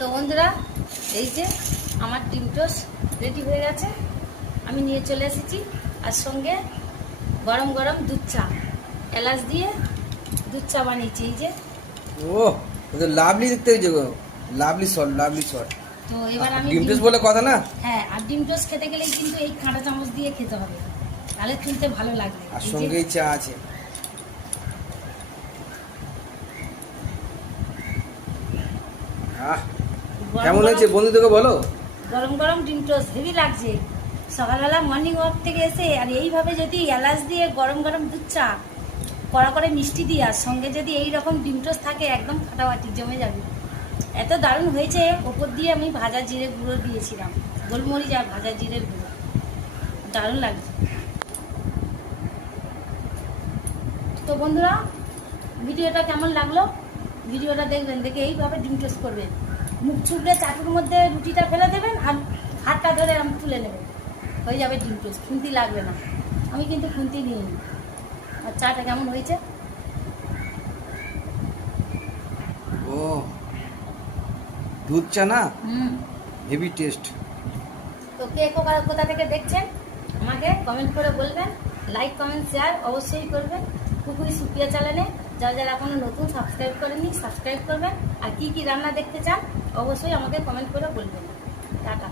তো বন্ধুরা, এই যে আমার ডিম টোস্ট রেডি হয়ে গেছে। আমি নিয়ে চলে এসেছি, আর সঙ্গে গরম গরম দুধ চা, এলাচ দিয়ে দুধ চা বানিয়েছি। এই যে লাভলি দেখতে হয়েছে গো, লাভলি শট। তো এবার আমি ডিম টোস্ট বলে কথা না। হ্যাঁ, আর ডিম টোস্ট খেতে গেলেই কিন্তু এই কাঁটা চামচ দিয়ে খেতে হবে, তাহলে তুলতে ভালো লাগবে। আর সঙ্গেই চা আছে। কেমন হয়েছে বন্ধুদেরকে বলো। গরম গরম ডিম টোস্ট হেভি লাগছে। সকালবেলা মর্নিং ওয়াক থেকে এসে আর এইভাবে যদি এলাচ দিয়ে গরম গরম দুধ চা, কড়া করে মিষ্টি দিয়ে, আর সঙ্গে যদি এই রকম ডিম টোস্ট থাকে, একদম ফাটাফাটি জমে যাবে। এত দারুণ হয়েছে। ওপর দিয়ে আমি ভাজা জিরে গুঁড়ো দিয়েছিলাম, গোলমরিচ আর ভাজা জিরের গুঁড়ো, দারুণ লাগছে। তো বন্ধুরা, ভিডিওটা কেমন লাগলো? ভিডিওটা দেখবেন, দেখে এইভাবে ডিম টোস্ট করবেন। মুখ চুপড়ে চাটুর মধ্যে রুটিটা ফেলে দেবেন, আর হাতটা ধরে আমি তুলে নেবেন, হয়ে যাবে ডিম টোস্ট। খুন্তি লাগবে না, আমি কিন্তু খুন্তি নিইনি। আর চাটা কেমন হয়েছে? ও দুধ চা না, হুম। Heavy taste. তো কে কোথা থেকে দেখছেন আমাকে কমেন্ট করে বলবেন। লাইক কমেন্ট শেয়ার অবশ্যই করবেন। পুকুরি সুপিয়া চ্যানেলে যারা যারা এখনো নতুন সাবস্ক্রাইব করেননি, সাবস্ক্রাইব করবেন। আর কি কি রান্না দেখতে চান অবশ্যই আমাকে কমেন্ট করে বলবেন। টাটা।